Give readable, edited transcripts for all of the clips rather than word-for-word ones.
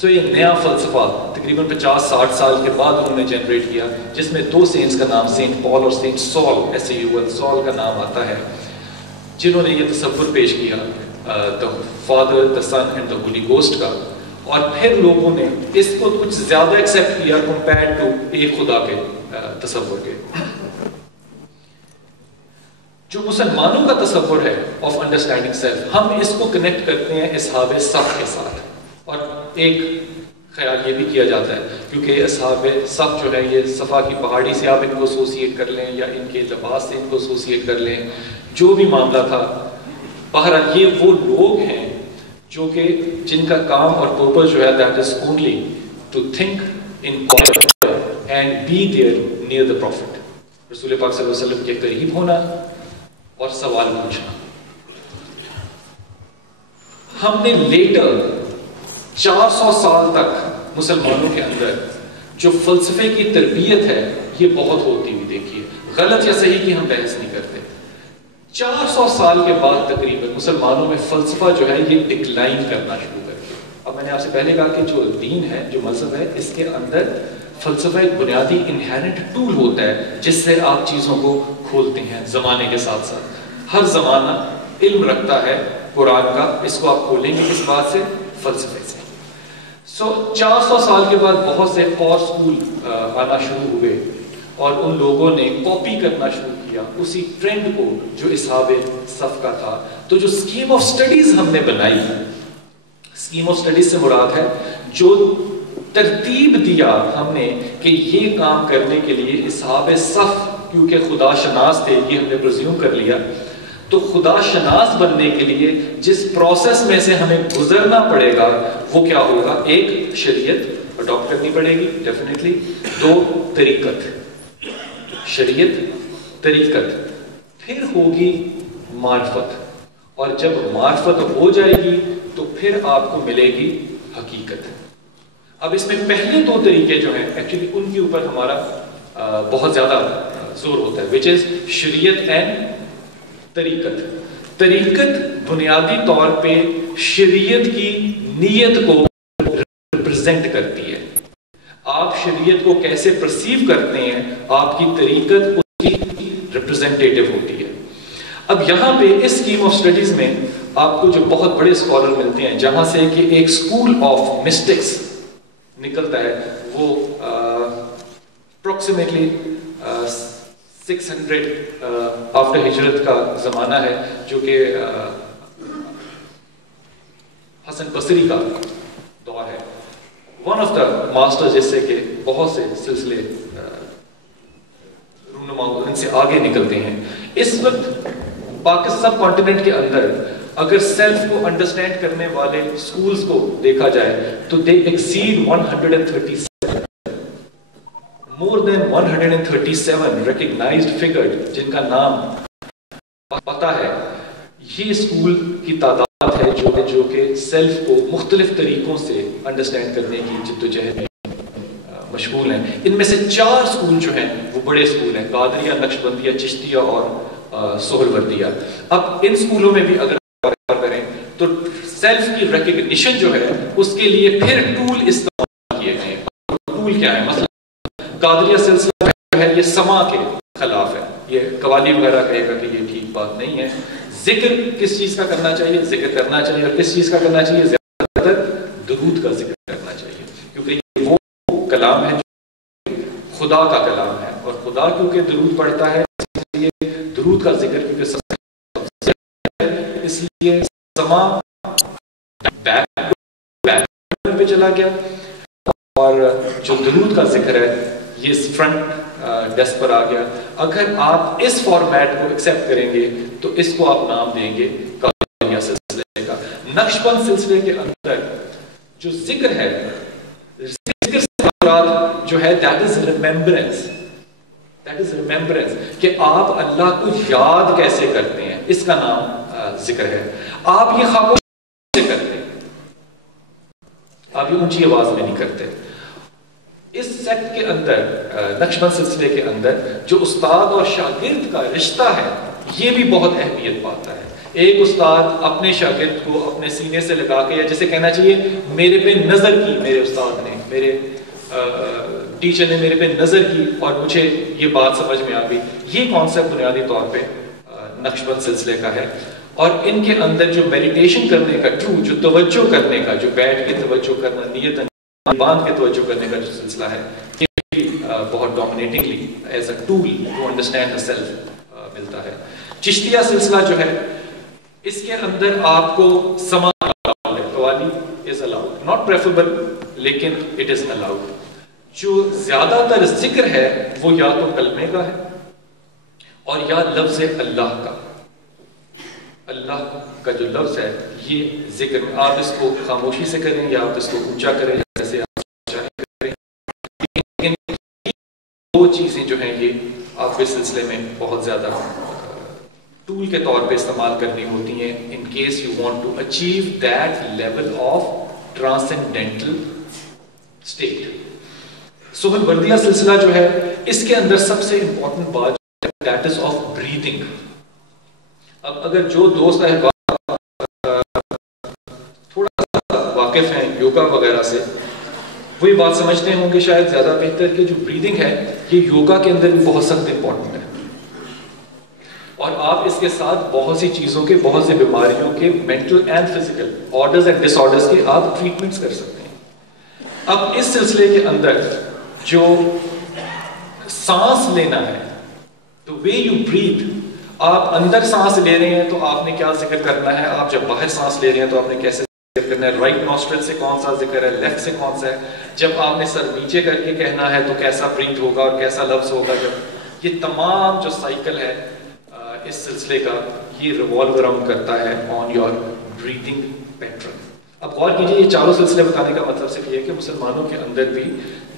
سو یہ نیا فلسفہ تقریباً 50-60 سال کے بعد انہوں نے جنریٹ کیا، جس میں 2 سینٹس کا نام سینٹ پال اور سینٹ سال سال کا نام آتا ہے، جنہوں نے یہ تصور پیش کیا the Father, the Son and the Holy Ghost کا، اور پھر لوگوں نے اس کو کچھ زیادہ ایکسیپٹ کیا کمپیئر ٹو ایک خدا کے تصور کے۔ جو مسلمانوں کا تصور ہے آف انڈرسٹینڈنگ سیلف، ہم اس کو کنیکٹ کرتے ہیں اصحاب صف کے ساتھ، اور ایک خیال یہ بھی کیا جاتا ہے کیونکہ اصحاب صف جو ہے یہ صفا کی پہاڑی سے آپ ان کو ایسوسیٹ کر لیں یا ان کے لباس سے ان کو ایسوسیٹ کر لیں، جو بھی معاملہ تھا، بہرحال یہ وہ لوگ ہیں جو کہ جن کا کام اور پرپس جو ہے that is only to think in God and be there near the prophet, رسول پاک صلی اللہ علیہ وسلم کے قریب ہونا اور سوال پوچھنا۔ ہم نے لیٹر 400 سال تک مسلمانوں کے اندر جو فلسفے کی تربیت ہے یہ بہت ہوتی ہوئی دیکھی ہے، غلط یا صحیح کی ہم بحث نہیں کرتے۔ 400 سال کے بعد تقریباً مسلمانوں میں فلسفہ جو ہے یہ ڈکلائن کرنا شروع کر گیا۔ اب میں نے آپ سے پہلے کہا کہ جو دین ہے، جو مذہب ہے، اس کے اندر فلسفہ ایک بنیادی انہیرنٹ ٹول ہوتا ہے جس سے آپ چیزوں کو کھولتے ہیں زمانے کے ساتھ ساتھ۔ ہر زمانہ علم رکھتا ہے قرآن کا، اس کو آپ کھولیں گے اس بات سے، فلسفے سے۔ 400 سال کے بعد بہت سے اور اسکول آنا شروع ہوئے اور ان لوگوں نے کاپی کرنا شروع کیا اسی ٹرینڈ کو جو اصحاب صف کا تھا۔ تو جو اسکیم آف سٹڈیز ہم نے بنائی، اسکیم آف سٹڈیز سے مراد ہے جو ترتیب دیا ہم نے کہ یہ کام کرنے کے لیے اصحاب صف کیونکہ خدا شناس تھے، یہ ہم نے پرزیوم کر لیا، تو خدا شناس بننے کے لیے جس پروسیس میں سے ہمیں گزرنا پڑے گا وہ کیا ہوگا؟ ایک شریعت اڈاپٹ کرنی پڑے گی ڈیفینیٹلی، 2 طریقت، شریعت طریقت، پھر ہوگی معرفت، اور جب معرفت ہو جائے گی تو پھر آپ کو ملے گی حقیقت۔ اب اس میں پہلے 2 طریقے جو ہیں ایکچولی ان کے اوپر ہمارا بہت زیادہ زور ہوتا ہے، وچ از شریعت اینڈ طریقت۔ طریقت بنیادی طور پہ شریعت کی نیت کو ریپرزینٹ کرتی ہے، آپ شریعت کو کیسے پرسیو کرتے ہیں، آپ کی طریقت اس کی ریپرزینٹیٹیو ہوتی ہے۔ اب یہاں پہ اس اسکیم آف سٹڈیز میں آپ کو جو بہت بڑے اسکالر ملتے ہیں جہاں سے کہ ایک اسکول آف مسٹکس نکلتا ہے، وہ اپروکسیمیٹلی 600 آفٹر ہجرت کا زمانہ ہے، جو کہ حسن بصری کا دور ہے، ون آف دا ماسٹر، جس سے کہ بہت سے سلسلے رونما ان سے آگے نکلتے ہیں۔ اس وقت پاکستان سب کانٹیننٹ کے اندر اگر سیلف کو انڈرسٹینڈ کرنے والے سکولز کو دیکھا جائے تو they exceed 137، more than 137 recognized figure جن کا نام پتا ہے۔ یہ اسکول کی تعداد ہے جو کہ سیلف کو مختلف طریقوں سے انڈرسٹینڈ کرنے کی جدوجہد میں مشغول ہیں۔ ان میں سے 4 اسکول جو ہیں وہ بڑے اسکول ہیں، قادریہ، نقشبندیہ، چشتیہ اور سہروردیہ۔ اب ان اسکولوں میں بھی اگر کریں تو سیلف کی ریکگنیشن جو ہے اس کے لیے پھر ٹول استعمال کیے گئے۔ ٹول کیا ہے؟ مثلا قادریہ سلسلہ جو ہے یہ سما کے خلاف ہے، یہ قوالی وغیرہ کہے گا کہ یہ ٹھیک بات نہیں ہے۔ ذکر کس چیز کا کرنا چاہیے؟ ذکر کرنا چاہیے، اور کس چیز کا کرنا چاہیے؟ زیادہ تر درود کا ذکر کرنا چاہیے، کیونکہ یہ وہ کلام ہے جو خدا کا کلام ہے، اور خدا کیونکہ درود پڑھتا ہے اس لیے درود کا ذکر کیونکہ سب سے اس لیے سما بیک پہ چلا گیا، اور جو درود کا ذکر ہے یہ فرنٹ ڈیسک پر آ گیا۔ اگر آپ اس فارمیٹ کو ایکسیپٹ کریں گے تو اس کو آپ نام دیں گے قادریہ سلسلے کا۔ نقشبند سلسلے کے اندر جو ذکر ہے، ذکر سے مراد جو ہے that is remembrance، کہ آپ اللہ کو یاد کیسے کرتے ہیں، اس کا نام ذکر ہے۔ آپ یہ خاموش سے کرتے ہیں، آپ یہ اونچی آواز میں نہیں کرتے۔ اس سیکٹ کے اندر، نقشبند سلسلے کے اندر جو استاد اور شاگرد کا رشتہ ہے یہ بھی بہت اہمیت پاتا ہے۔ ایک استاد اپنے شاگرد کو اپنے سینے سے لگا کے، یا جسے کہنا چاہیے میرے پہ نظر کی، میرے استاد نے، میرے ٹیچر نے میرے پہ نظر کی اور مجھے یہ بات سمجھ میں آ گئی. یہ کانسیپٹ بنیادی طور پہ نقش بند سلسلے کا ہے. اور ان کے اندر جو میڈیٹیشن کرنے کا، جو توجہ کرنے کا، جو بیٹھ کے توجہ کرنا، نیت باندھ کے توجہ کرنے کا جو سلسلہ ہے، یہ بہت dominatingly as a tool to understand the self ملتا ہے. چشتیہ سلسلہ جو ہے اس کے اندر آپ کو سماعت قوالی از الاؤڈ، ناٹ پریفریبل لیکن اٹ از الاؤڈ. جو زیادہ تر ذکر ہے وہ یا تو کلمے کا ہے اور یا لفظ اللہ کا. اللہ کا جو لفظ ہے یہ ذکر میں، آپ اس کو خاموشی سے کریں یا آپ اس کو اونچا کریں، جیسے آپ چاہیں کریں، لیکن دو چیزیں جو ہیں یہ آپ کے سلسلے میں بہت زیادہ ٹول کے طور پہ استعمال کرنی ہوتی ہیں in case you want to achieve that level of transcendental state. Suhrawardiya سلسلہ جو ہے اس کے اندر سب سے امپورٹنٹ بات دیٹ از آف بریتھنگ. اب اگر جو دوست تھوڑا سا واقف ہیں یوگا وغیرہ سے، وہی بات سمجھتے ہوں گے شاید زیادہ بہتر کہ جو بریدنگ ہے یہ یوگا کے اندر بھی بہت سخت امپورٹنٹ ہے. اور آپ اس کے ساتھ بہت سی چیزوں کے، بہت سی بیماریوں کے، mental and physical orders and disorders کے آپ ٹریٹمنٹس کر سکتے ہیں. اب اس سلسلے کے اندر جو سانس لینا ہے، تو وے یو بریتھ، آپ اندر سانس لے رہے ہیں تو آپ نے کیا ذکر کرنا ہے، آپ جب باہر سانس لے رہے ہیں تو آپ نے کیسے ذکر کرنا ہے، رائٹ نوسٹرل سے کون سا ذکر ہے، لیفٹ سے کون سا ہے، جب آپ نے سر نیچے کر کے کہنا ہے تو کیسا بریتھ ہوگا اور کیسا لفظ ہوگا. جب یہ تمام جو سائیکل ہے اس سلسلے کا، یہ ریوالو اراؤنڈ کرتا ہے آن یور بریتھنگ پیٹرن. اب غور کیجیے، یہ چاروں سلسلے بتانے کا مطلب صرف یہ ہے کہ مسلمانوں کے اندر بھی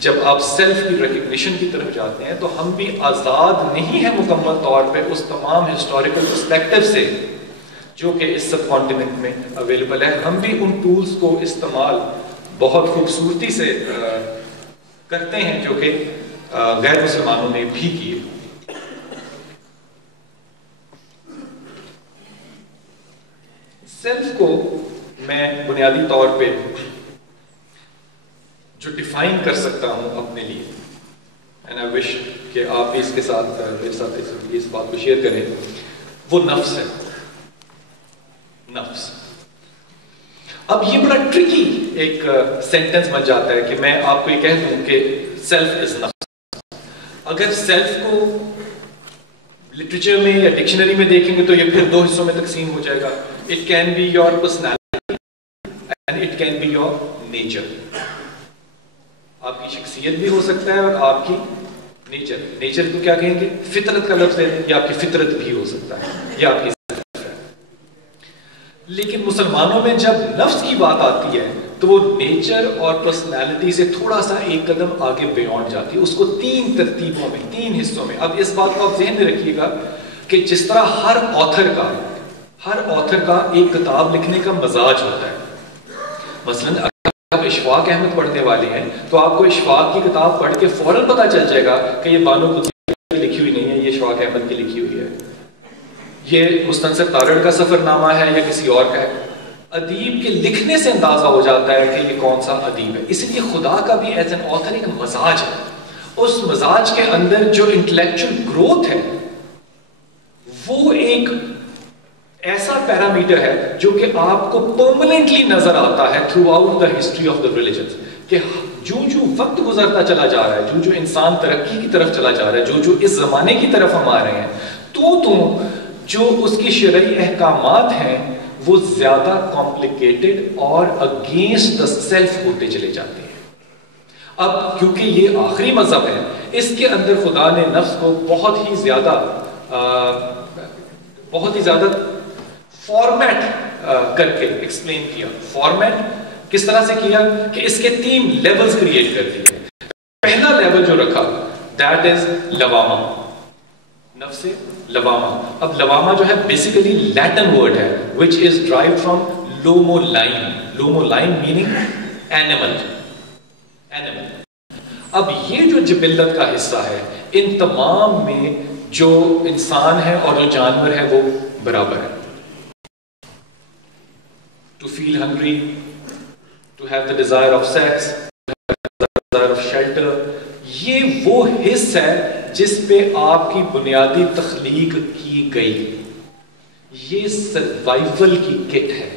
جب آپ سیلف کی ریکگنیشن کی طرف جاتے ہیں تو ہم بھی آزاد نہیں ہیں مکمل طور پہ اس تمام ہسٹوریکل پرسپیکٹو سے جو کہ اس سب کانٹیننٹ میں اویلیبل ہے. ہم بھی ان ٹولز کو استعمال بہت خوبصورتی سے کرتے ہیں جو کہ غیر مسلمانوں نے بھی کیے. سیلف کو میں بنیادی طور پہ جو ڈیفائن کر سکتا ہوں اپنے لیے، اینڈ آئی وش کہ آپ بھی اس کے ساتھ میرے ساتھ اس بات کو شیئر کریں، وہ نفس ہے. نفس. اب یہ بڑا ٹرکی ایک سینٹنس بن جاتا ہے کہ میں آپ کو یہ کہہ دوں کہ سیلف از نفس. اگر سیلف کو لٹریچر میں یا ڈکشنری میں دیکھیں گے تو یہ پھر دو حصوں میں تقسیم ہو جائے گا. It can be your personality and it can be your nature. آپ کی شخصیت بھی ہو سکتا ہے اور آپ کی نیچر. نیچر کو کیا کہیں گے؟ فطرت کا لفظ ہے، یا آپ کی فطرت بھی ہو سکتا ہے، یا آپ کی سیلف ہے. لیکن مسلمانوں میں جب نفس کی بات آتی ہے تو وہ نیچر اور پرسنالٹی سے تھوڑا سا ایک قدم آگے بیونڈ جاتی ہے. اس کو تین ترتیبوں میں، تین حصوں میں. اب اس بات کو آپ ذہن میں رکھیے گا کہ جس طرح ہر آتھر کا ایک کتاب لکھنے کا مزاج ہوتا ہے. مثلاً آپ اشفاق احمد پڑھنے والے ہیں تو آپ کو اشفاق کی کتاب پڑھ کے فوراً پتہ چل جائے گا کہ یہ بانو قدسی کی لکھی ہوئی نہیں ہے، یہ اشفاق احمد کی لکھی ہوئی ہے، یہ مستنصر تارڑ کا سفر نامہ ہے یا کسی اور کا ہے. ادیب کے لکھنے سے اندازہ ہو جاتا ہے کہ یہ کون سا ادیب ہے. اس لیے خدا کا بھی ایز این آتھر ایک مزاج ہے. اس مزاج کے اندر جو انٹلیکچوئل گروتھ ہے وہ ایک ایسا پیرامیٹر ہے جو کہ آپ کو پرماننٹلی نظر آتا ہے through out the history of the religions, کہ جو وقت گزرتا چلا جا رہا ہے، جو انسان ترقی کی طرف چلا جا رہا ہے، جو اس زمانے کی طرف ہم آ رہے ہیں، تو جو اس کی شرعی احکامات ہیں وہ زیادہ کمپلیکیٹڈ اور اگینسٹ دا سیلف ہوتے چلے جاتے ہیں. اب کیونکہ یہ آخری مذہب ہے، اس کے اندر خدا نے نفس کو بہت ہی زیادہ فارمیٹ کر کے ایکسپلین کیا. فارمیٹ کس طرح سے کیا کہ اس کے 3 لیولز کریٹ کر دیے. پہلا لیول جو رکھا دیٹ از لوامہ، نفس لوامہ. اب لوامہ جو ہے بیسیکلی لیٹن ورڈ ہے which is derived from lomo line meaning animal. اب یہ جو جبلت کا حصہ ہے ان تمام میں جو انسان ہے اور جو جانور ہے وہ برابر ہے. to feel hungry, to have the desire of sex, to have the desire of shelter. یہ وہ حص ہے جس پہ آپ کی بنیادی تخلیق کی گئی. یہ سروائیول کی کٹ ہے.